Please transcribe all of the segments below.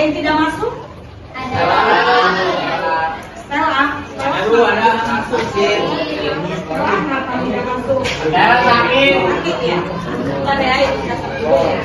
yang tidak masuk? Ada. Stella. Aduh, ada masuk sih. Kenapa tidak masuk? Stella sakit. Sakit ya? Bentar ya, kita stop dulu ya.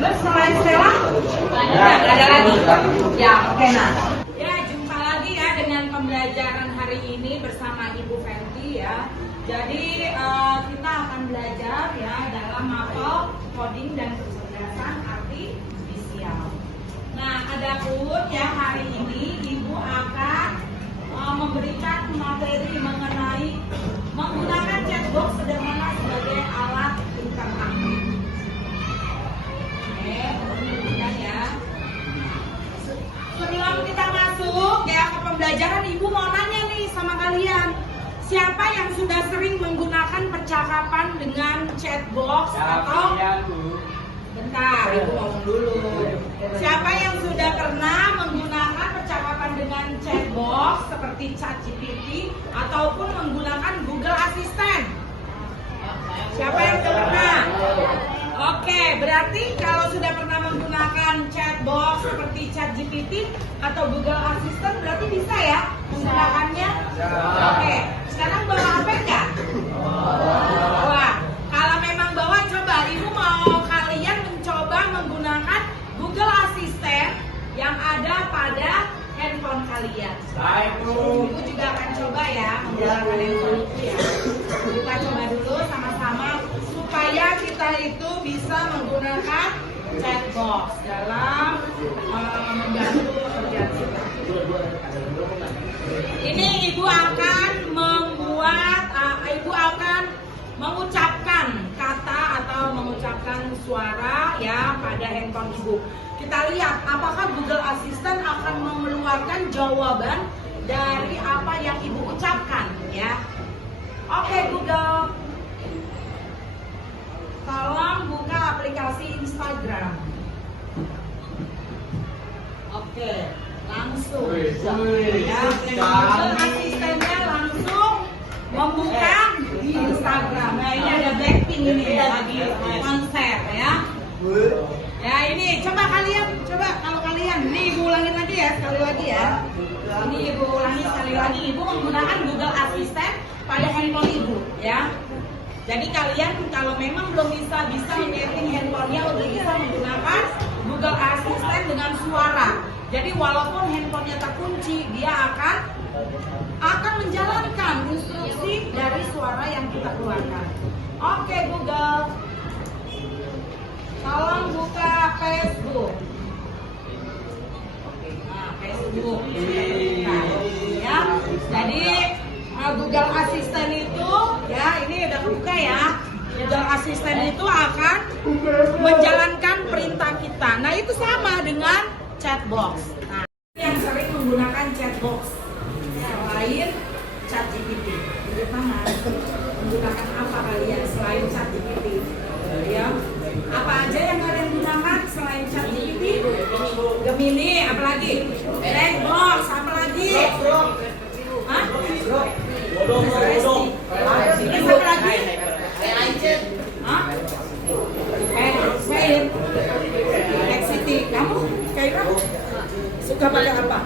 Terus selain Stella? Ada lagi? Ya, oke nah. Ya, jumpa lagi ya dengan pembelajaran hari ini bersama Ibu Fenty ya. Jadi kita akan belajar ya dalam mapel coding dan kecerdasan artifisial. Nah, adapun ya hari ini Ibu akan memberikan materi mengenai menggunakan chatbox sederhana sebagai alat interaktif. Oke, kemudian ya. Sebelum kita masuk ya ke pembelajaran, Ibu mau nanya nih sama kalian. Siapa yang sudah sering menggunakan percakapan dengan chatbox atau bentar, Ibu ngomong dulu. Siapa yang sudah pernah menggunakan percakapan dengan chatbox seperti ChatGPT ataupun menggunakan Google Assistant? Siapa yang sudah pernah? Oke, berarti kalau sudah pernah menggunakan chatbox seperti ChatGPT atau Google Assistant berarti bisa ya menggunakannya? Oke, sekarang bawa HP enggak? Wah, kalau memang bawa coba, Ibu mau kalian mencoba menggunakan Google Assistant yang ada pada handphone kalian. Ibu juga akan coba ya menggunakan handphone itu ya. Kita coba dulu sama-sama supaya kita itu bisa menggunakan chatbox dalam membantu pekerjaan kita. Ini Ibu akan mengucapkan kata atau mengucapkan suara ya pada handphone Ibu. Kita lihat apakah Google Assistant akan mengeluarkan jawaban dari apa yang Ibu ucapkan ya. Oke Google, tolong buka aplikasi Instagram. Oke, langsung ya, Google Asistennya langsung membuka Instagram. Nah ini ada Blackpink ini lagi konser ya. Ya ini coba kalau kalian, ini Ibu ulangin lagi ya sekali lagi ya. Ini Ibu ulangi sekali lagi. Ibu menggunakan Google Assistant pada handphone Ibu ya. Jadi kalian kalau memang belum bisa menyeting handphonenya untuk bisa menggunakan Google Assistant dengan suara. Jadi walaupun handphonenya terkunci, dia akan menjalankan instruksi dari suara yang kita keluarkan. Oke Google, tolong buka Facebook. Nah, Facebook. Nah, ya. Jadi Google Assistant itu ya ini udah buka ya. Google Assistant itu akan menjalankan perintah kita. Nah, itu sama dengan chatbox. Nah, yang sering menggunakan chatbox selain ChatGPT. Bagaimana? Menggunakan apa kalian selain ChatGPT? Ya. Apa aja yang kalian gunakan selain ChatGPT? Gemini, apa lagi? Blackbox, apa lagi? Hah? Terus apa lagi? Hah? Lexity. Kamu, Kaira? Suka pakai apa?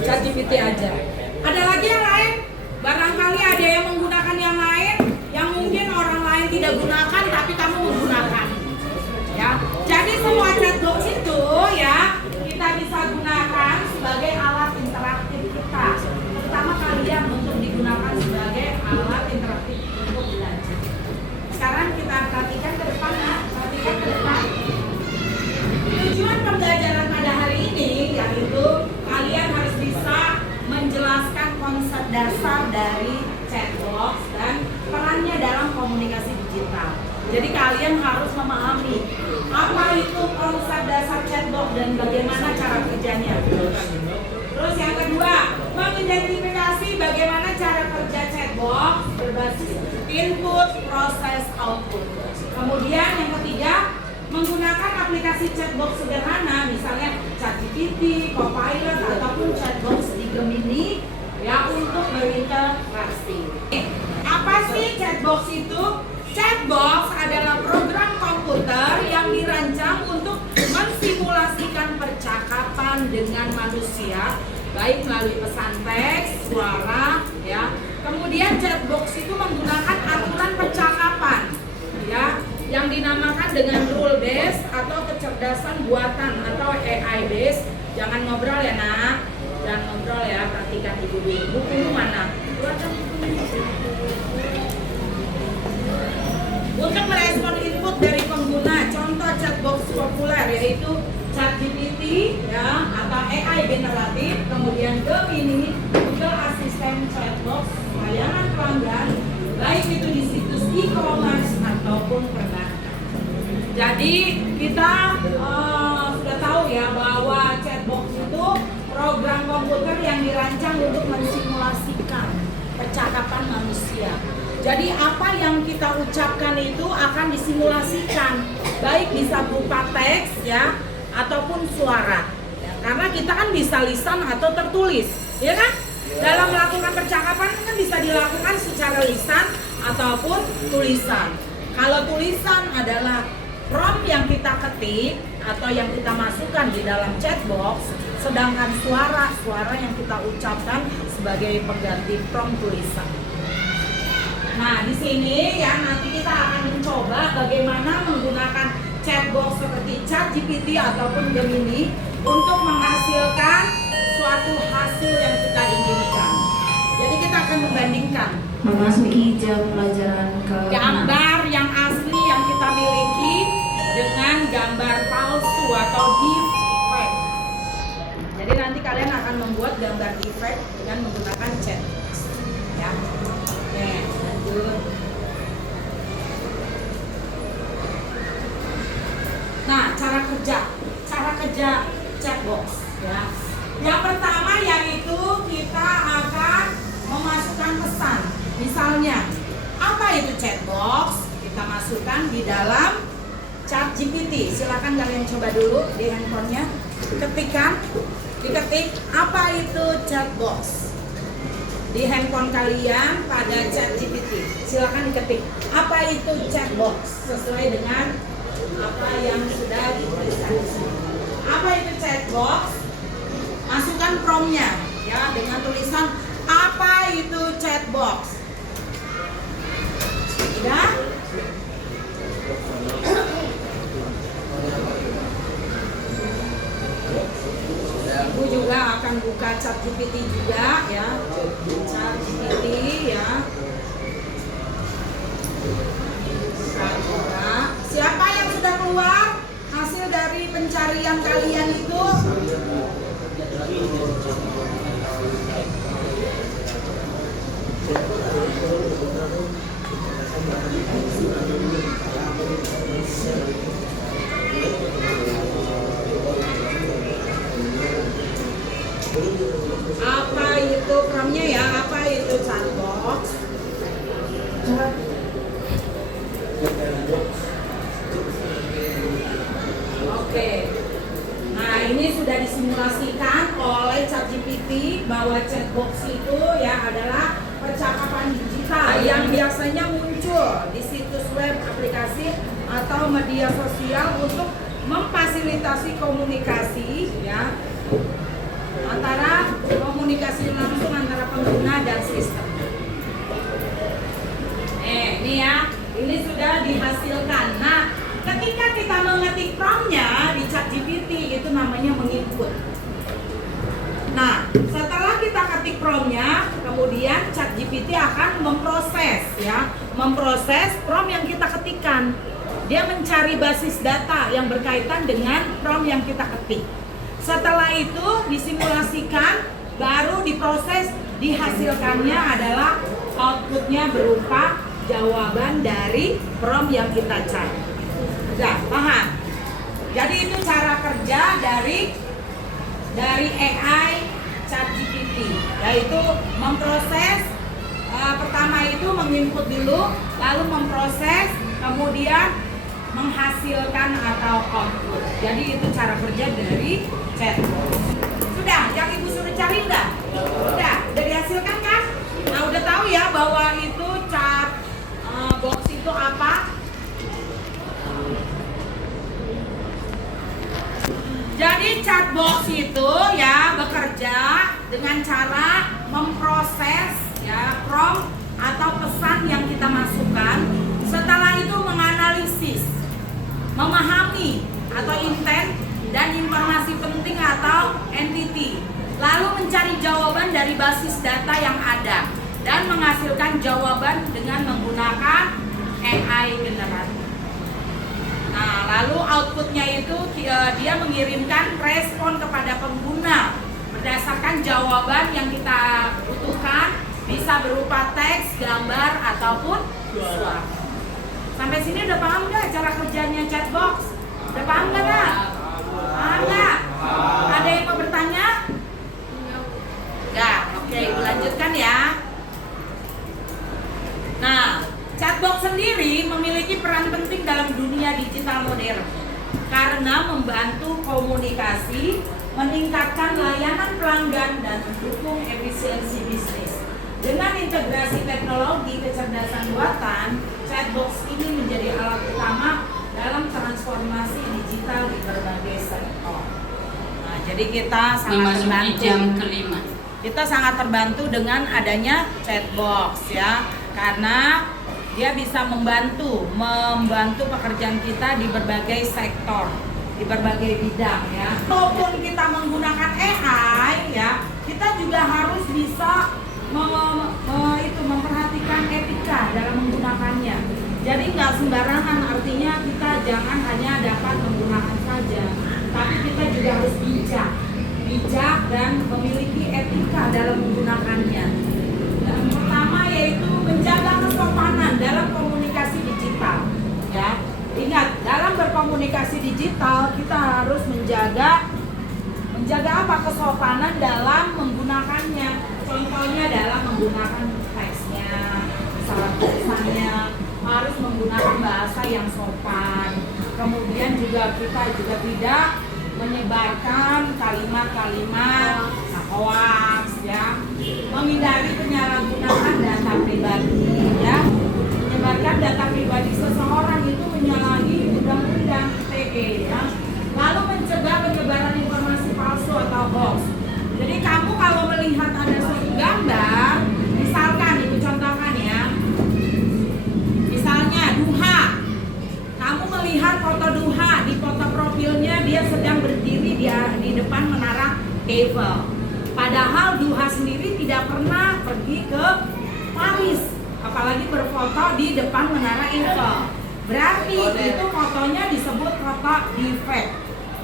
ChatGPT aja. Ada lagi yang lain? Barangkali ada yang menggunakan yang lain yang mungkin orang lain tidak gunakan tapi kamu menggunakan. Ya. Jadi semua chatbox itu ya kita bisa gunakan sebagai alat interaktif kita. Terutama kalian untuk digunakan sebagai alat interaktif untuk belajar. Sekarang kita perhatikan ke depan ya. Perhatikan ke depan. Tujuan pembelajaran pada hari ini yaitu kalian harus bisa menjelaskan konsep dasar dari chatbox dan perannya dalam komunikasi digital. Jadi kalian harus memahami apa itu konsep dasar chatbox dan bagaimana cara kerjanya. Terus yang kedua, mengidentifikasi bagaimana cara kerja chatbox berbasis input, proses, output. Kemudian yang ketiga, menggunakan aplikasi chatbox sederhana, misalnya ChatGPT, Copilot, ataupun chatbox di Gemini ya untuk berinteraksi. Apa sih chatbox? chatbox itu? Chatbox adalah program komputer yang dirancang untuk mensimulasikan percakapan dengan manusia, baik melalui pesan teks, suara, ya. Kemudian chatbox itu menggunakan aturan percakapan, ya, yang dinamakan dengan rule based atau kecerdasan buatan atau AI based. Jangan ngobrol ya nak, jangan ngobrol ya, perhatikan ibu dulu. Buku mana? Keluarkan bukunya. Untuk merespon input dari pengguna, contoh chatbox populer yaitu ChatGPT, ya, atau AI generatif, kemudian Gemini, Google Assistant chatbox, layanan pelanggan, baik itu di situs e-commerce ataupun perbankan. Jadi kita sudah tahu ya bahwa chatbox itu program komputer yang dirancang untuk mensimulasikan percakapan manusia. Jadi apa yang kita ucapkan itu akan disimulasikan, baik bisa berupa teks ya ataupun suara. Ya, karena kita kan bisa lisan atau tertulis, ya kan? Dalam melakukan percakapan kan bisa dilakukan secara lisan ataupun tulisan. Kalau tulisan adalah prompt yang kita ketik atau yang kita masukkan di dalam chatbox, sedangkan suara yang kita ucapkan sebagai pengganti prompt tulisan. Nah, di sini ya nanti kita akan mencoba bagaimana menggunakan chatbox seperti ChatGPT ataupun Gemini untuk menghasilkan suatu hasil yang kita inginkan. Jadi kita akan membandingkan memasuki jam pelajaran ke gambar yang asli yang kita miliki dengan gambar palsu atau deepfake. Jadi nanti kalian akan membuat gambar deepfake dengan menggunakan chatbox. Ya. Oke, lanjut. Nah, cara kerja chatbox ya. Yang pertama yaitu kita akan memasukkan pesan. Misalnya, apa itu chatbox? Kita masukkan di dalam ChatGPT. Silakan kalian coba dulu di handphonenya. Diketik apa itu chatbox. Di handphone kalian pada ChatGPT. Silakan diketik apa itu chatbox sesuai dengan apa yang sudah dituliskan di sini. Apa itu chatbox? Masukkan promptnya ya dengan tulisan apa itu chatbox. Sudah? Ibu juga akan buka ChatGPT juga ya. ChatGPT ya. Siapa yang sudah keluar hasil dari pencarian kalian itu? Apa itu promptnya ya? Apa itu chatbox? Oke. Nah, ini sudah disimulasikan oleh ChatGPT bahwa chatbox itu ya adalah percakapan digital yang biasanya muncul di situs web, aplikasi atau media sosial untuk memfasilitasi komunikasi ya antara komunikasi langsung antara pengguna dan sistem. Ini ya, ini sudah dihasilkan. Nah, ketika kita mengetik promptnya di ChatGPT itu namanya menginput. Nah, setelah kita ketik promptnya, kemudian ChatGPT akan memproses prompt yang kita ketikkan. Dia mencari basis data yang berkaitan dengan prompt yang kita ketik. Setelah itu disimulasikan, baru diproses, dihasilkannya adalah outputnya berupa jawaban dari prompt yang kita cari. Sudah paham? Jadi itu cara kerja dari AI ChatGPT, yaitu memproses. Pertama itu menginput dulu, lalu memproses, kemudian menghasilkan atau output. Jadi itu cara kerja dari chatbot. Sudah, yang ibu suruh cari udah dihasilkan kan? Nah udah tahu ya bahwa itu chatbox itu ya bekerja dengan cara memproses ya prompt atau pesan yang kita masukkan. Setelah itu menganalisis, memahami atau intent dan informasi penting atau entity, lalu mencari jawaban dari basis data yang ada dan menghasilkan jawaban dengan menggunakan AI generator. Nah, lalu outputnya itu dia mengirimkan respon kepada pengguna berdasarkan jawaban yang kita butuhkan, bisa berupa teks, gambar ataupun suara. Sampai sini udah paham nggak cara kerjanya chatbox? Udah paham nggak nak? Paham nggak? Ada yang mau bertanya? Enggak. Oke, lanjutkan ya. Nah, chatbox sendiri memiliki peran penting dalam dunia digital modern karena membantu komunikasi, meningkatkan layanan pelanggan dan mendukung efisiensi bisnis. Dengan integrasi teknologi kecerdasan buatan, chatbox ini menjadi alat utama dalam transformasi digital di berbagai sektor. Nah, jadi kita sangat terbantu. Jam kelima. Kita sangat terbantu dengan adanya chatbox ya, karena dia bisa membantu pekerjaan kita di berbagai sektor, di berbagai bidang ya. Walaupun kita menggunakan AI ya, kita juga harus bisa memperhatikan etika dalam menggunakannya. Jadi nggak sembarangan, artinya kita jangan hanya dapat menggunakan saja, tapi kita juga harus bijak dan memiliki etika dalam menggunakannya. Yang pertama yaitu menjaga kesopanan dalam komunikasi digital. Ya, ingat dalam berkomunikasi digital kita harus menjaga apa kesopanan dalam menggunakannya. Contohnya dalam menggunakan teksnya, salah tulisannya harus menggunakan bahasa yang sopan. Kemudian juga kita juga tidak menyebarkan kalimat-kalimat hoax ya, menghindari penyalahgunaan data pribadi ya. Menyebarkan data pribadi seseorang itu menyalahi undang-undang ITE ya. Lalu mencegah penyebaran informasi palsu atau hoax. Jadi kamu kalau melihat ada suatu gambar, misalkan ibu contohkan ya, misalnya duha, kamu melihat foto duha, di foto profilnya dia sedang berdiri di depan menara Eiffel. Padahal duha sendiri tidak pernah pergi ke Paris, apalagi berfoto di depan menara Eiffel. Berarti itu fotonya disebut foto defect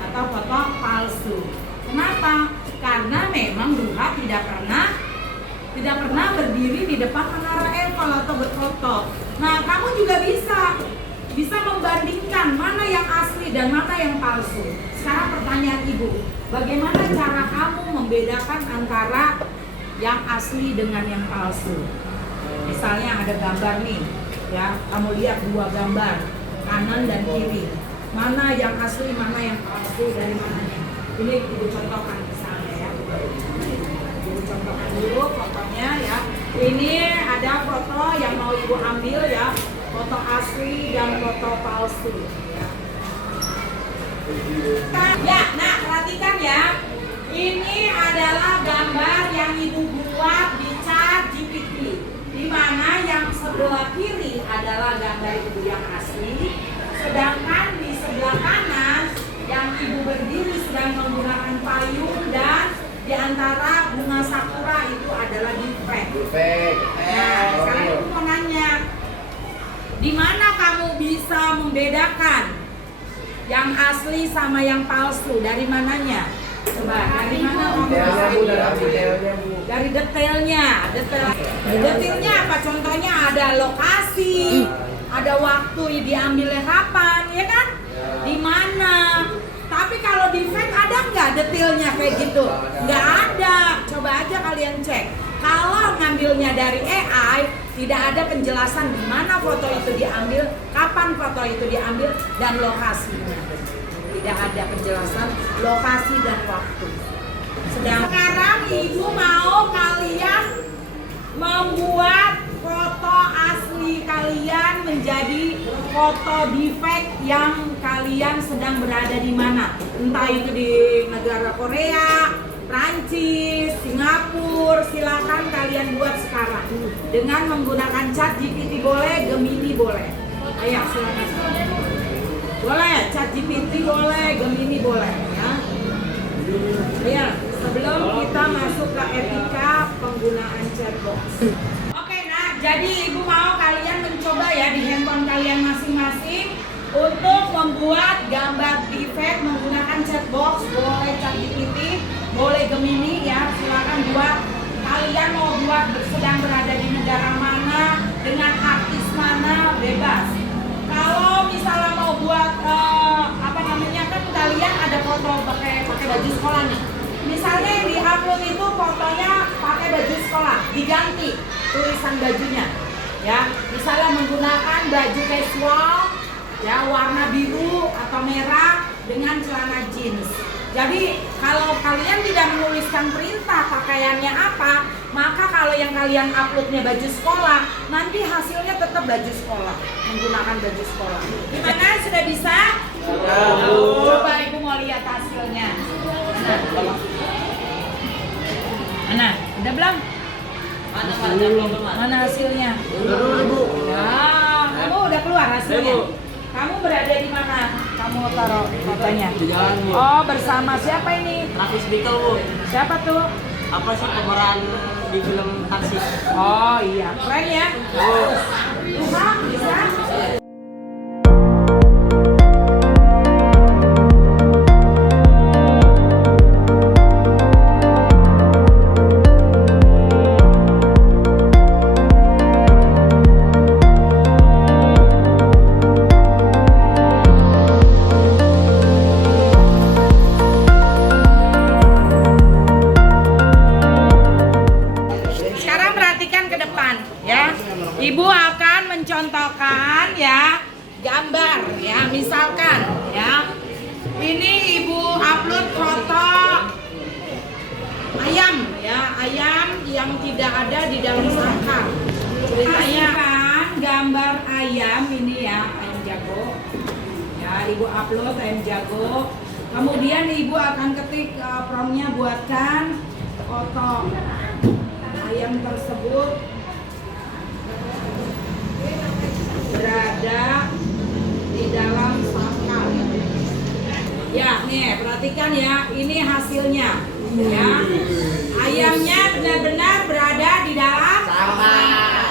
atau foto palsu. Kenapa? Karena memang duha tidak pernah berdiri di depan menara Eiffel atau berfoto. Nah, kamu juga bisa membandingkan mana yang asli dan mana yang palsu. Sekarang pertanyaan ibu, bagaimana cara kamu membedakan antara yang asli dengan yang palsu? Misalnya ada gambar nih, ya, kamu lihat dua gambar, kanan dan kiri. Mana yang asli, mana yang palsu, dari mananya? Ini ibu contohkan misalnya ya. Ibu contohkan dulu fotonya ya. Ini ada foto yang mau ibu ambil ya, foto asli dan foto palsu. Ya, nah perhatikan ya. Ini adalah gambar yang ibu buat di ChatGPT. Di mana yang sebelah kiri adalah gambar ibu yang asli, sedangkan di sebelah kanan yang ibu berdiri sedang menggunakan payung dan di antara bunga sakura itu adalah defect. Nah, sekarang ibu mau nanya, di mana kamu bisa membedakan yang asli sama yang palsu? Dari mananya? Coba, dari mana kamu bisa? Dari detailnya. Detailnya apa? Contohnya ada lokasi, ada waktu diambilnya kapan, ya kan? Di mana? Tapi kalau defect ada nggak detailnya kayak gitu? Nggak ada. Coba aja kalian cek. Kalau ngambilnya dari AI, tidak ada penjelasan di mana foto itu diambil, kapan foto itu diambil, dan lokasinya. Tidak ada penjelasan lokasi dan waktu. Sekarang ibu mau kalian membuat foto asli kalian menjadi foto defect yang kalian sedang berada di mana. Entah itu di negara Korea, Prancis, Singapura, silakan kalian buat sekarang. Dengan menggunakan ChatGPT boleh, Gemini boleh. Ayo silakan. Boleh, ChatGPT boleh, Gemini boleh ya. Ya, sebelum kita masuk ke etika penggunaan chatbox. Oke, nah, jadi Ibu mau kalian mencoba ya di handphone kalian masing-masing untuk membuat gambar defect menggunakan chatbox, boleh ChatGPT, boleh Gemini ya, silakan buat. Kalian mau buat sedang berada di negara mana, dengan artis mana, bebas. Kalau misalnya mau buat kan kalian ada foto pakai baju sekolah nih. Misalnya yang di-upload itu fotonya pakai baju sekolah, diganti tulisan bajunya. Ya, misalnya menggunakan baju casual ya warna biru atau merah dengan celana jeans. Jadi kalau kalian tidak menuliskan perintah pakaiannya apa, maka kalau yang kalian uploadnya baju sekolah, nanti hasilnya tetap baju sekolah, menggunakan baju sekolah. Gimana, sudah bisa? Coba Ibu mau lihat hasilnya. Mana? Udah belum? Mana hasilnya? Ya, kamu udah keluar hasilnya. Kamu berada di mana? Kamu taruh fotonya. Di jalan, Bu. Oh, bersama siapa ini? Travis Bickle, Bu. Siapa tuh? Apa sih pemeran di film Taksi? Oh iya, keren ya. Oh. Bisa? Ibu akan mencontohkan ya gambar ya, misalkan ya ini Ibu upload foto ayam ya, ayam yang tidak ada di dalam sangkar. Ceritanya kan gambar ayam ini ya, ayam jago ya, Ibu upload ayam jago, kemudian Ibu akan ketik promptnya, buatkan foto ayam tersebut berada di dalam sangkar. Ya, nih perhatikan ya, ini hasilnya. Ya, ayamnya benar-benar berada di dalam sangkar.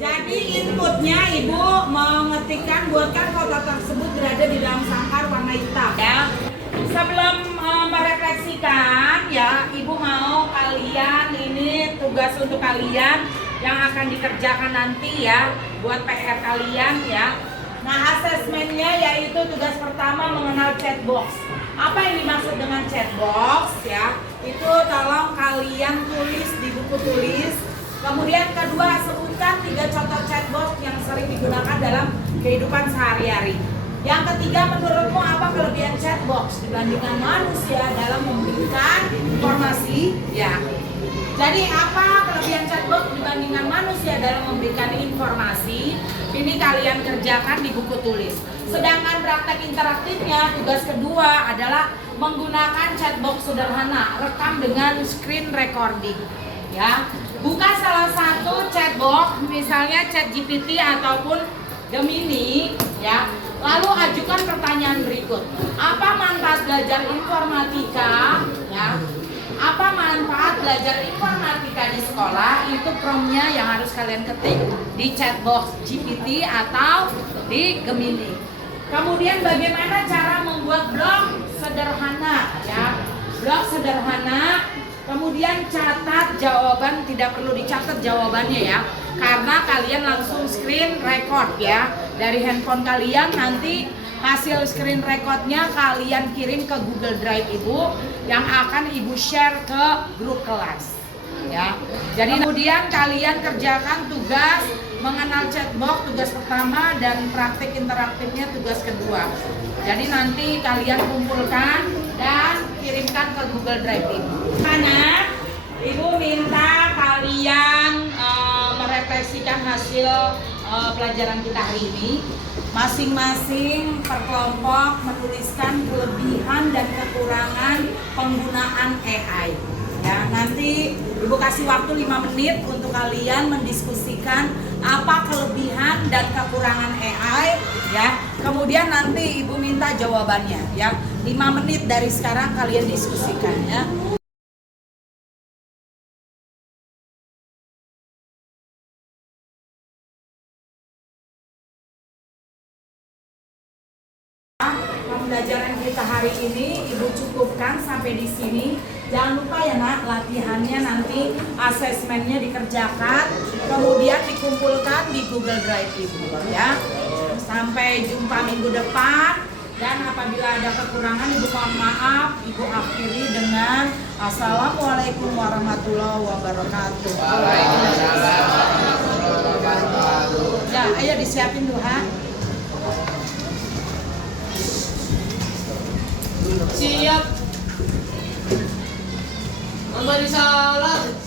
Jadi inputnya Ibu mengetikkan, buatkan foto tersebut berada di dalam sangkar warna hitam. Ya, sebelum merefleksikan ya, Ibu mau kalian, ini tugas untuk kalian yang akan dikerjakan nanti ya, buat PR kalian ya. Nah, asesmennya yaitu tugas pertama mengenal chatbox. Apa yang dimaksud dengan chatbox ya? Itu tolong kalian tulis di buku tulis. Kemudian kedua, sebutkan 3 contoh chatbox yang sering digunakan dalam kehidupan sehari-hari. Yang ketiga, menurutmu apa kelebihan chatbox dibandingkan manusia dalam memberikan informasi ya? Jadi apa kelebihan chatbot dibandingkan manusia dalam memberikan informasi? Ini kalian kerjakan di buku tulis. Sedangkan praktek interaktifnya, tugas kedua adalah menggunakan chatbot sederhana, rekam dengan screen recording. Ya, buka salah satu chatbot, misalnya ChatGPT ataupun Gemini, ya. Lalu ajukan pertanyaan berikut. Apa manfaat belajar informatika? Ya. Apa manfaat belajar informatika di sekolah? Itu promptnya yang harus kalian ketik di chatbox GPT atau di Gemini. Kemudian bagaimana cara membuat blog sederhana ya, blog sederhana. Kemudian catat jawaban, tidak perlu dicatat jawabannya ya, karena kalian langsung screen record ya dari handphone kalian. Nanti hasil screen recordnya kalian kirim ke Google Drive Ibu yang akan Ibu share ke grup kelas ya. Jadi kemudian kalian kerjakan tugas mengenal chatbox, tugas pertama, dan praktik interaktifnya tugas kedua. Jadi nanti kalian kumpulkan dan kirimkan ke Google Drive Ibu. Karena Ibu minta kalian merefleksikan hasil pelajaran kita hari ini. Masing-masing per kelompok menuliskan kelebihan dan kekurangan penggunaan AI. Ya, nanti Ibu kasih waktu 5 menit untuk kalian mendiskusikan apa kelebihan dan kekurangan AI, ya. Kemudian nanti Ibu minta jawabannya, ya. 5 menit dari sekarang kalian diskusikan, ya. Pembelajaran kita hari ini Ibu cukupkan sampai di sini. Jangan lupa ya nak, latihannya nanti asesmennya dikerjakan, kemudian dikumpulkan di Google Drive Ibu, ya. Sampai jumpa minggu depan, dan apabila ada kekurangan Ibu mohon maaf. Ibu akhiri dengan Assalamualaikum warahmatullahi wabarakatuh. Ya, ayo disiapin dulu ha. Siap. Memberi salam.